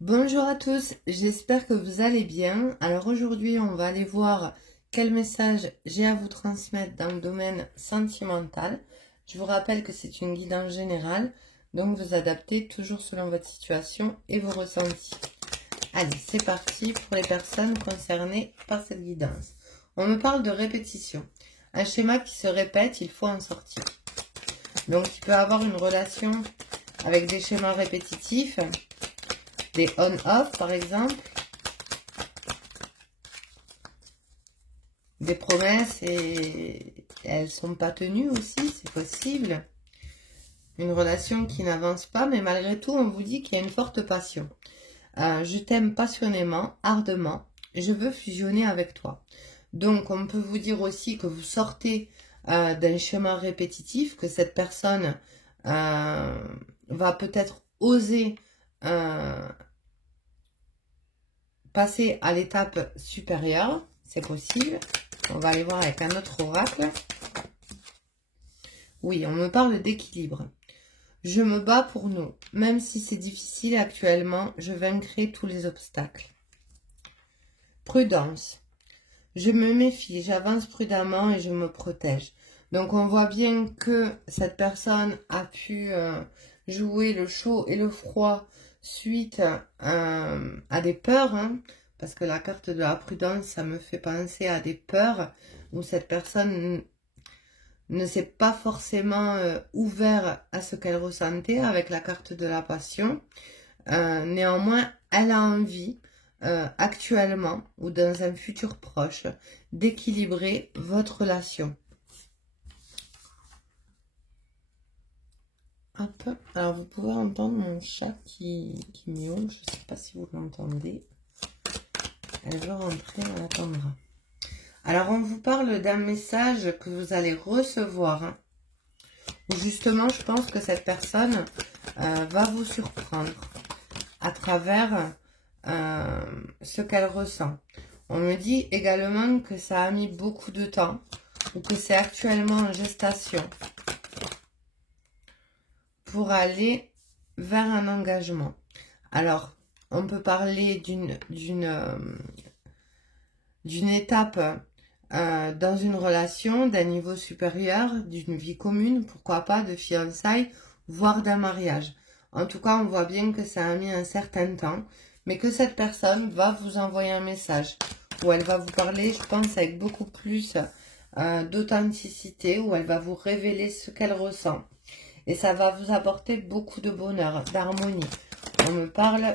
Bonjour à tous, j'espère que vous allez bien. Alors aujourd'hui, on va aller voir quel message j'ai à vous transmettre dans le domaine sentimental. Je vous rappelle que c'est une guidance générale, donc vous adaptez toujours selon votre situation et vos ressentis. Allez, c'est parti pour les personnes concernées par cette guidance. On me parle de répétition. Un schéma qui se répète, il faut en sortir. Donc il peut avoir une relation avec des schémas répétitifs, des on-off par exemple, des promesses et elles sont pas tenues aussi, c'est possible. Une relation qui n'avance pas, mais malgré tout on vous dit qu'il y a une forte passion. Je t'aime passionnément, ardemment, je veux fusionner avec toi. Donc on peut vous dire aussi que vous sortez d'un schéma répétitif, que cette personne va peut-être oser passer à l'étape supérieure, c'est possible. On va aller voir avec un autre oracle. Oui, on me parle d'équilibre. Je me bats pour nous. Même si c'est difficile actuellement, je vaincrai tous les obstacles. Prudence. Je me méfie, j'avance prudemment et je me protège. Donc on voit bien que cette personne a pu jouer le chaud et le froid suite à des peurs, hein, parce que la carte de la prudence, ça me fait penser à des peurs où cette personne ne s'est pas forcément ouvert à ce qu'elle ressentait avec la carte de la passion. Néanmoins, elle a envie actuellement ou dans un futur proche d'équilibrer votre relation. Hop. Alors vous pouvez entendre mon chat qui miaule, je ne sais pas si vous l'entendez. Elle veut rentrer, on attendra. Alors on vous parle d'un message que vous allez recevoir, hein, où justement je pense que cette personne va vous surprendre à travers ce qu'elle ressent. On me dit également que ça a mis beaucoup de temps ou que c'est actuellement en gestation pour aller vers un engagement. Alors, on peut parler d'une étape dans une relation d'un niveau supérieur, d'une vie commune, pourquoi pas de fiançailles, voire d'un mariage. En tout cas, on voit bien que ça a mis un certain temps, mais que cette personne va vous envoyer un message où elle va vous parler, je pense, avec beaucoup plus d'authenticité, où elle va vous révéler ce qu'elle ressent. Et ça va vous apporter beaucoup de bonheur, d'harmonie. On me parle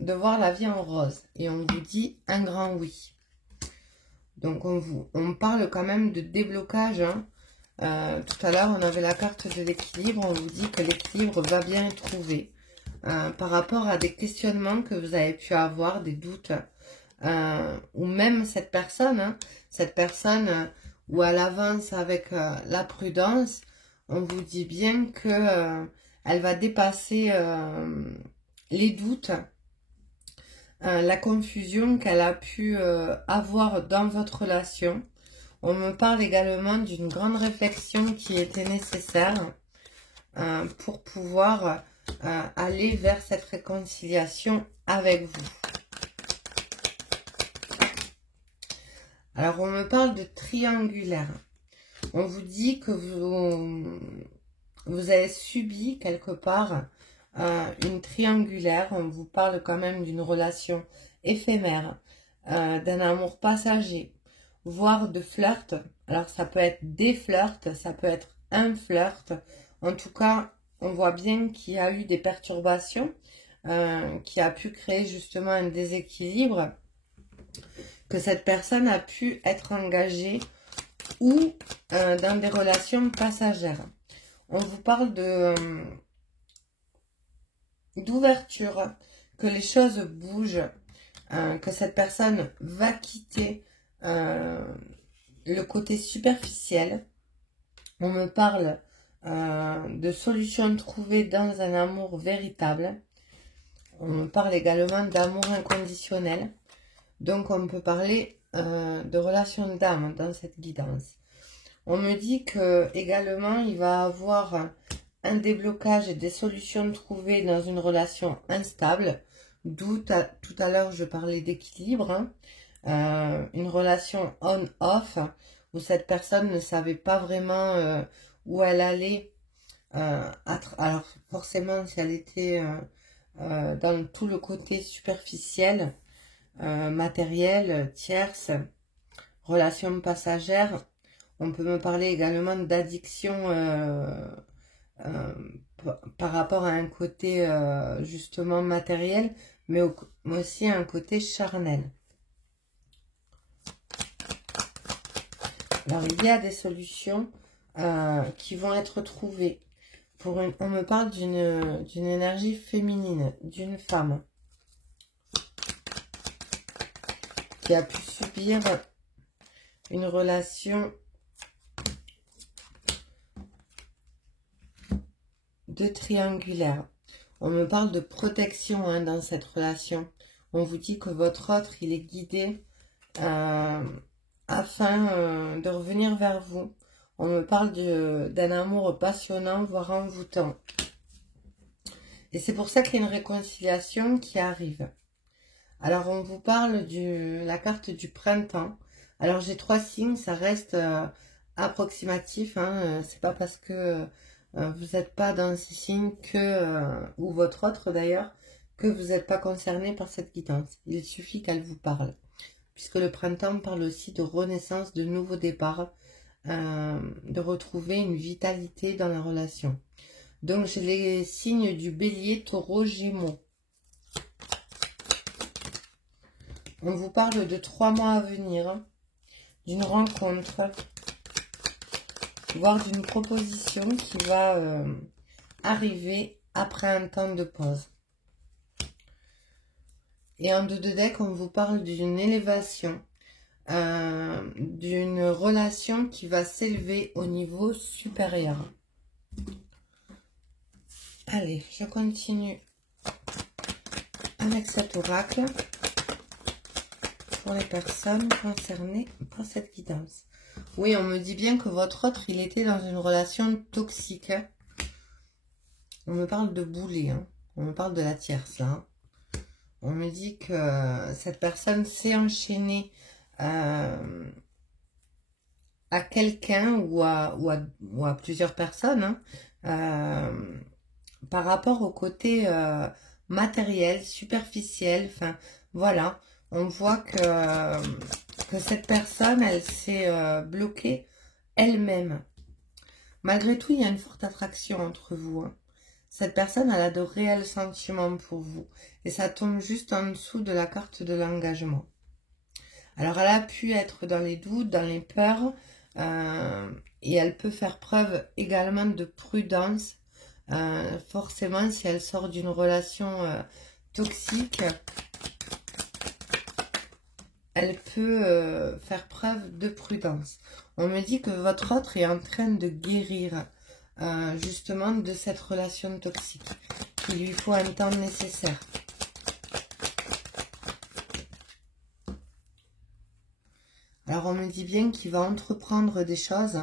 de voir la vie en rose. Et on vous dit un grand oui. Donc on parle quand même de déblocage. Hein. Tout à l'heure, on avait la carte de l'équilibre. On vous dit que l'équilibre va bien être trouvé. Par rapport à des questionnements que vous avez pu avoir, des doutes. Ou même cette personne où elle avance avec la prudence, on vous dit bien que elle va dépasser les doutes, la confusion qu'elle a pu avoir dans votre relation. On me parle également d'une grande réflexion qui était nécessaire pour pouvoir aller vers cette réconciliation avec vous. Alors, on me parle de triangulaire. On vous dit que vous avez subi quelque part une triangulaire. On vous parle quand même d'une relation éphémère, d'un amour passager, voire de flirt. Alors, ça peut être des flirts, ça peut être un flirt. En tout cas, on voit bien qu'il y a eu des perturbations qui a pu créer justement un déséquilibre, que cette personne a pu être engagée ou dans des relations passagères. On vous parle d'ouverture, que les choses bougent, que cette personne va quitter le côté superficiel. On me parle de solutions trouvées dans un amour véritable. On me parle également d'amour inconditionnel. Donc, on peut parler de relation d'âme dans cette guidance. On me dit que également, il va avoir un déblocage et des solutions trouvées dans une relation instable, d'où tout à l'heure je parlais d'équilibre, hein. Une relation on-off, où cette personne ne savait pas vraiment où elle allait. Alors forcément, si elle était dans tout le côté superficiel, matériel, tierce, relation passagère, on peut me parler également d'addiction par rapport à un côté justement matériel, mais aussi un côté charnel. Alors, il y a des solutions qui vont être trouvées. On me parle d'une énergie féminine, d'une femme qui a pu subir une relation de triangulaire. On me parle de protection hein, dans cette relation. On vous dit que votre autre, il est guidé afin de revenir vers vous. On me parle d'un amour passionnant, voire envoûtant. Et c'est pour ça qu'il y a une réconciliation qui arrive. Alors, on vous parle de la carte du printemps. Alors, j'ai 3 signes, ça reste approximatif. Hein, c'est pas parce que vous n'êtes pas dans ces signes ou votre autre d'ailleurs, que vous n'êtes pas concerné par cette guidance. Il suffit qu'elle vous parle. Puisque le printemps parle aussi de renaissance, de nouveaux départs, de retrouver une vitalité dans la relation. Donc, j'ai les signes du bélier, taureau, gémeaux. On vous parle de 3 mois à venir, d'une rencontre, voire d'une proposition qui va arriver après un temps de pause. Et en 2 de deck, on vous parle d'une élévation, d'une relation qui va s'élever au niveau supérieur. Allez, je continue avec cet oracle pour les personnes concernées par cette guidance. Oui, on me dit bien que votre autre, il était dans une relation toxique. Hein. On me parle de boulet, hein. On me parle de la tierce, là. Hein. On me dit que cette personne s'est enchaînée à quelqu'un ou à plusieurs personnes hein, par rapport au côté matériel, superficiel. Enfin, voilà. On voit que cette personne, elle s'est bloquée elle-même. Malgré tout, il y a une forte attraction entre vous. Hein. Cette personne, elle a de réels sentiments pour vous. Et ça tombe juste en dessous de la carte de l'engagement. Alors, elle a pu être dans les doutes, dans les peurs. Et elle peut faire preuve également de prudence. Forcément, si elle sort d'une relation toxique, elle peut faire preuve de prudence. On me dit que votre autre est en train de guérir justement de cette relation toxique. Il lui faut un temps nécessaire. Alors on me dit bien qu'il va entreprendre des choses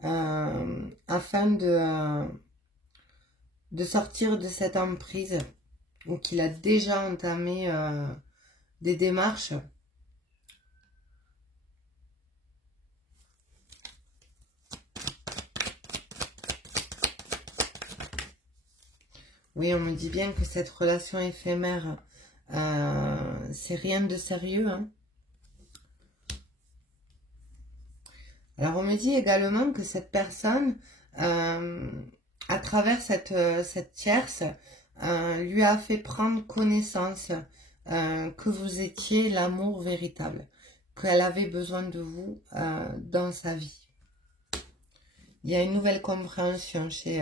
afin de sortir de cette emprise ou qu'il a déjà entamé des démarches. Oui, on me dit bien que cette relation éphémère, c'est rien de sérieux. Hein. Alors, on me dit également que cette personne, à travers cette tierce, lui a fait prendre connaissance que vous étiez l'amour véritable, qu'elle avait besoin de vous dans sa vie. Il y a une nouvelle compréhension chez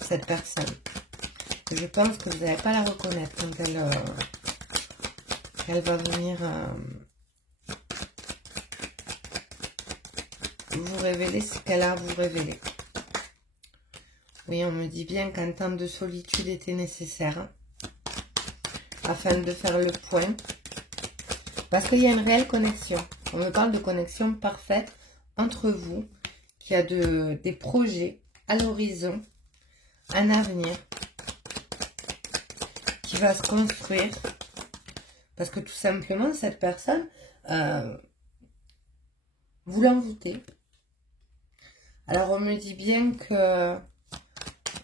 cette personne. Je pense que vous n'allez pas la reconnaître quand elle va venir vous révéler ce qu'elle a à vous révéler. Oui, on me dit bien qu'un temps de solitude était nécessaire hein, afin de faire le point. Parce qu'il y a une réelle connexion. On me parle de connexion parfaite entre vous, qu'il y a des projets à l'horizon. un avenir qui va se construire. Parce que tout simplement, cette personne, vous l'envoûtez. Alors, on me dit bien que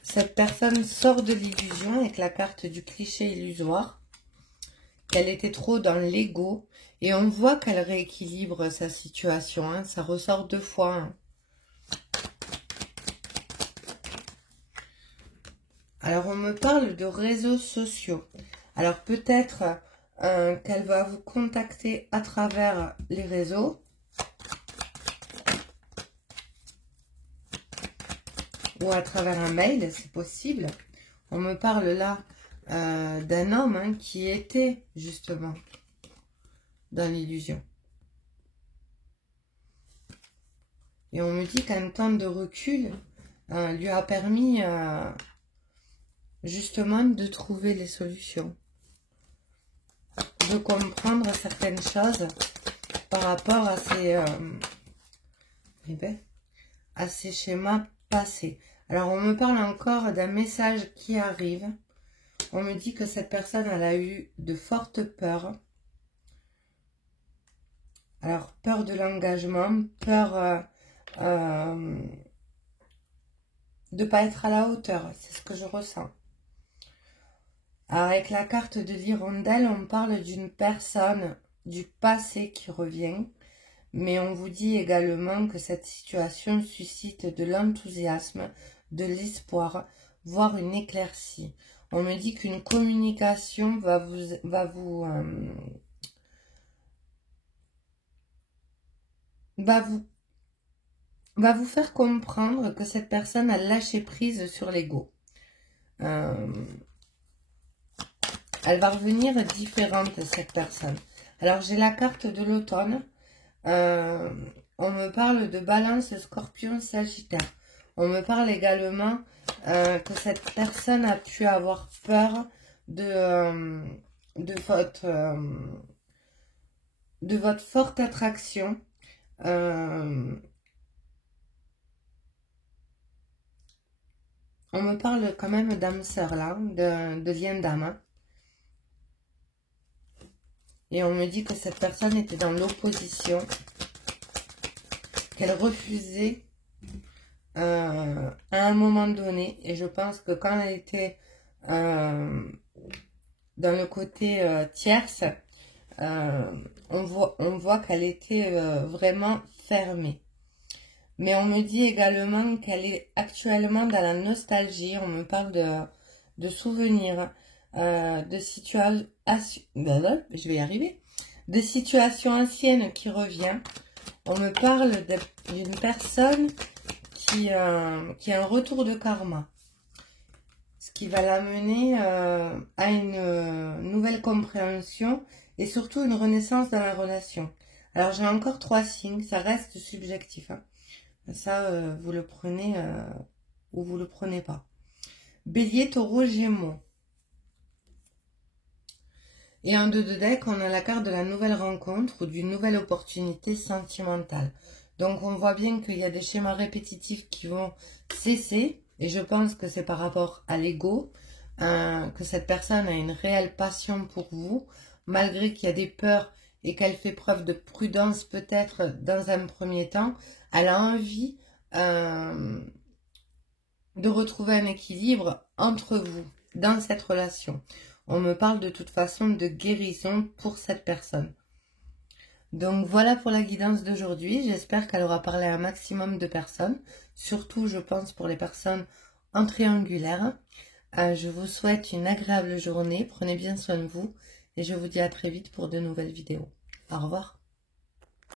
cette personne sort de l'illusion avec la carte du cliché illusoire, qu'elle était trop dans l'ego, et on voit qu'elle rééquilibre sa situation, hein, ça ressort 2 fois. Hein. Alors, on me parle de réseaux sociaux. Alors, peut-être qu'elle va vous contacter à travers les réseaux. Ou à travers un mail, c'est possible. On me parle là d'un homme hein, qui était justement dans l'illusion. Et on me dit qu'un temps de recul lui a permis justement de trouver les solutions. De comprendre certaines choses par rapport à ces schémas passés. Alors, on me parle encore d'un message qui arrive. On me dit que cette personne, elle a eu de fortes peurs. Alors, peur de l'engagement, peur de ne pas être à la hauteur. C'est ce que je ressens. Alors, avec la carte de l'hirondelle, on parle d'une personne du passé qui revient. Mais on vous dit également que cette situation suscite de l'enthousiasme, de l'espoir, voire une éclaircie. On me dit qu'une communication va vous faire comprendre que cette personne a lâché prise sur l'ego. Elle va revenir différente, cette personne. Alors, j'ai la carte de l'automne. On me parle de balance, scorpion, sagittaire. On me parle également que cette personne a pu avoir peur de votre forte attraction. On me parle quand même d'âme sœur là, de lien d'âme. Et on me dit que cette personne était dans l'opposition, qu'elle refusait à un moment donné. Et je pense que quand elle était dans le côté tierce, on voit qu'elle était vraiment fermée. Mais on me dit également qu'elle est actuellement dans la nostalgie. On me parle de souvenirs. De situations anciennes qui revient. On me parle d'une personne qui a un retour de karma, ce qui va l'amener à une nouvelle compréhension et surtout une renaissance dans la relation. Alors j'ai encore 3 signes, ça reste subjectif, hein. Ça vous le prenez ou vous le prenez pas. Bélier, Taureau, Gémeaux. Et en 2 de deck, on a la carte de la nouvelle rencontre ou d'une nouvelle opportunité sentimentale. Donc, on voit bien qu'il y a des schémas répétitifs qui vont cesser. Et je pense que c'est par rapport à l'ego, que cette personne a une réelle passion pour vous, malgré qu'il y a des peurs et qu'elle fait preuve de prudence peut-être dans un premier temps. Elle a envie de retrouver un équilibre entre vous dans cette relation. On me parle de toute façon de guérison pour cette personne. Donc voilà pour la guidance d'aujourd'hui. J'espère qu'elle aura parlé à un maximum de personnes. Surtout, je pense, pour les personnes en triangulaire. Je vous souhaite une agréable journée. Prenez bien soin de vous. Et je vous dis à très vite pour de nouvelles vidéos. Au revoir.